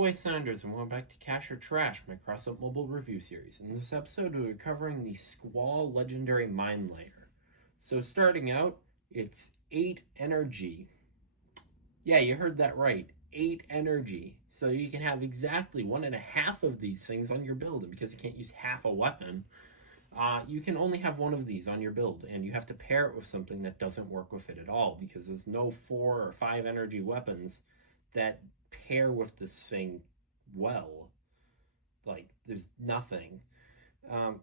Always Sanders, and welcome back to Cash or Trash, my Crossout mobile review series. In this episode, we're covering the Squall Legendary Mine Layer. So starting out, it's 8 energy. Yeah, you heard that right. 8 energy. So you can have exactly 1.5 of these things on your build, and because you can't use half a weapon, you can only have one of these on your build, and you have to pair it with something that doesn't work with it at all, because there's no 4 or 5 energy weapons that pair with this thing well. Like, there's nothing.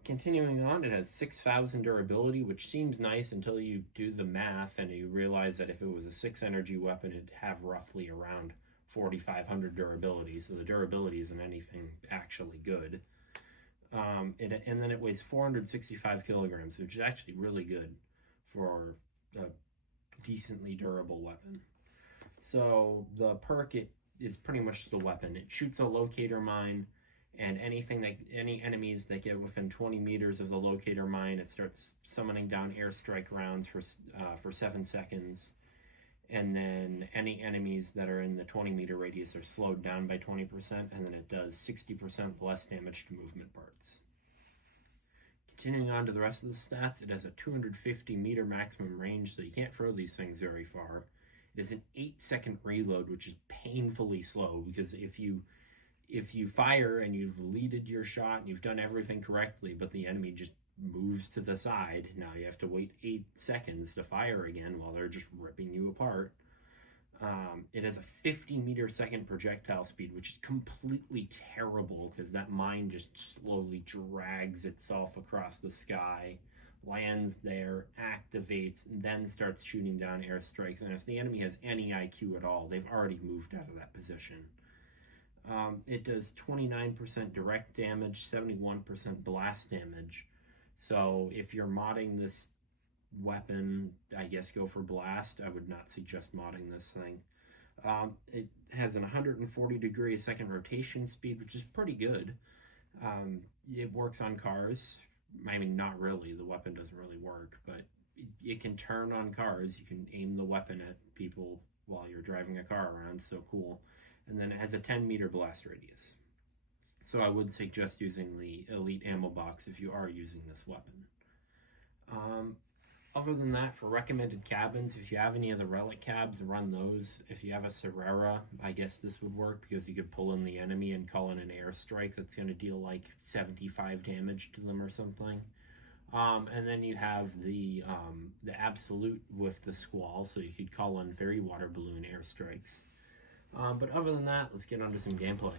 Continuing on, it has 6,000 durability, which seems nice until you do the math and you realize that if it was a 6 energy weapon, it'd have roughly around 4,500 durability, so the durability isn't anything actually good. And then it weighs 465 kilograms, which is actually really good for a decently durable weapon. So the perk, it is pretty much the weapon. It shoots a locator mine, and any enemies that get within 20 meters of the locator mine, it starts summoning down airstrike rounds for 7 seconds. And then any enemies that are in the 20-meter radius are slowed down by 20%, and then it does 60% less damage to movement parts. Continuing on to the rest of the stats, it has a 250-meter maximum range, so you can't throw these things very far. It has an 8-second reload, which is painfully slow, because if you fire and you've leaded your shot and you've done everything correctly, but the enemy just moves to the side, now you have to wait 8 seconds to fire again while they're just ripping you apart. It has a 50-meter-second projectile speed, which is completely terrible because that mine just slowly drags itself across the sky, lands there, activates, and then starts shooting down airstrikes. And if the enemy has any IQ at all, they've already moved out of that position. It does 29% direct damage, 71% blast damage. So if you're modding this weapon, I guess go for blast. I would not suggest modding this thing. It has an 140-degree-a-second rotation speed, which is pretty good. It works on cars. I mean, not really. The weapon doesn't really work, but it can turn on cars. You can aim the weapon at people while you're driving a car around. So cool. And then it has a 10-meter blast radius. So I would suggest using the Elite Ammo Box if you are using this weapon. Other than that, for recommended cabins, if you have any of the relic cabs, run those. If you have a Serrera, I guess this would work because you could pull in the enemy and call in an airstrike that's going to deal like 75 damage to them or something. And then you have the Absolute with the Squall, so you could call in fairy water balloon airstrikes. But other than that, let's get on to some gameplay.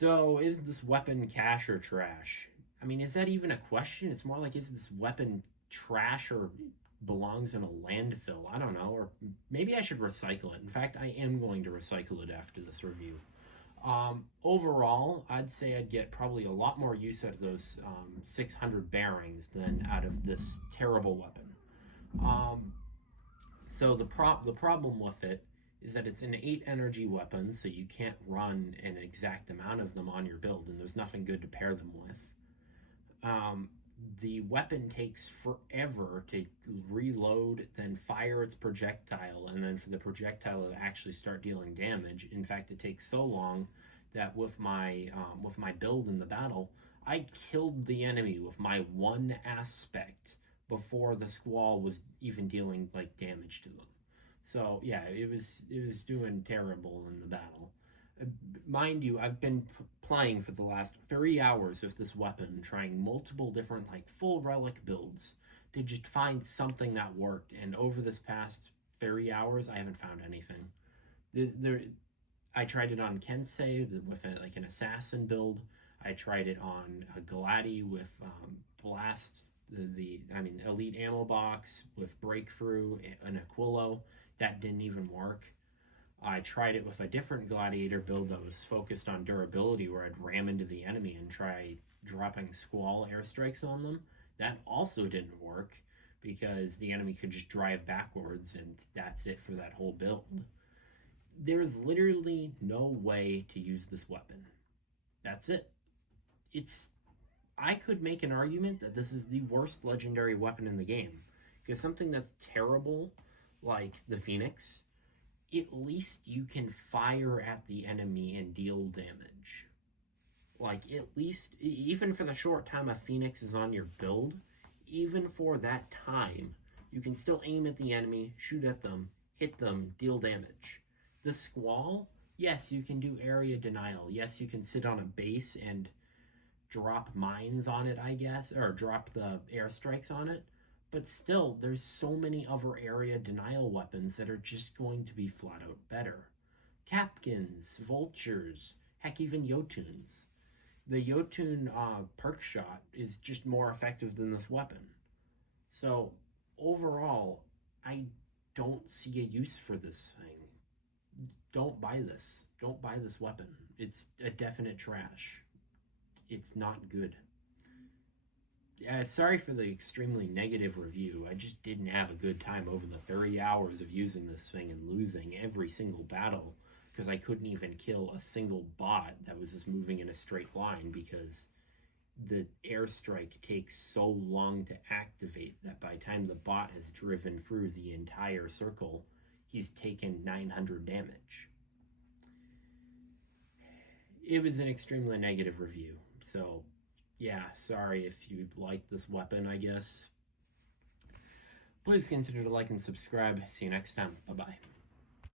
So, is this weapon cash or trash? I mean, is that even a question? It's more like, is this weapon trash or belongs in a landfill? I don't know. Or maybe I should recycle it. In fact, I am going to recycle it after this review. Overall, I'd say I'd get probably a lot more use out of those 600 bearings than out of this terrible weapon. Um, so the problem with it is that it's an 8 energy weapon, so you can't run an exact amount of them on your build, and there's nothing good to pair them with. The weapon takes forever to reload, then fire its projectile, and then for the projectile to actually start dealing damage. In fact, it takes so long that with my build in the battle, I killed the enemy with my one aspect before the squall was even dealing like damage to them. So yeah, it was doing terrible in the battle. Mind you, I've been playing for the last 3 hours with this weapon, trying multiple different like full relic builds to just find something that worked. And over this past 3 hours, I haven't found anything. I tried it on Kensei with like an assassin build. I tried it on a Gladi with blast elite ammo box with breakthrough, an Aquilo. That didn't even work. I tried it with a different gladiator build that was focused on durability, where I'd ram into the enemy and try dropping squall airstrikes on them. That also didn't work because the enemy could just drive backwards, and that's it for that whole build. There's literally no way to use this weapon. That's it. I could make an argument that this is the worst legendary weapon in the game, because something that's terrible like the Phoenix, at least you can fire at the enemy and deal damage. Like, at least, even for the short time a Phoenix is on your build, even for that time, you can still aim at the enemy, shoot at them, hit them, deal damage. The Squall, yes, you can do area denial. Yes, you can sit on a base and drop mines on it, I guess, or drop the airstrikes on it. But still, there's so many other area denial weapons that are just going to be flat out better. Capkins, Vultures, heck, even Yotuns. The Yotun perk shot is just more effective than this weapon. So, overall, I don't see a use for this thing. Don't buy this. Don't buy this weapon. It's a definite trash. It's not good. Sorry for the extremely negative review. I just didn't have a good time over the 30 hours of using this thing and losing every single battle because I couldn't even kill a single bot that was just moving in a straight line because the airstrike takes so long to activate that by the time the bot has driven through the entire circle, he's taken 900 damage. It was an extremely negative review, so yeah, sorry if you like this weapon, I guess. Please consider to like and subscribe. See you next time. Bye-bye.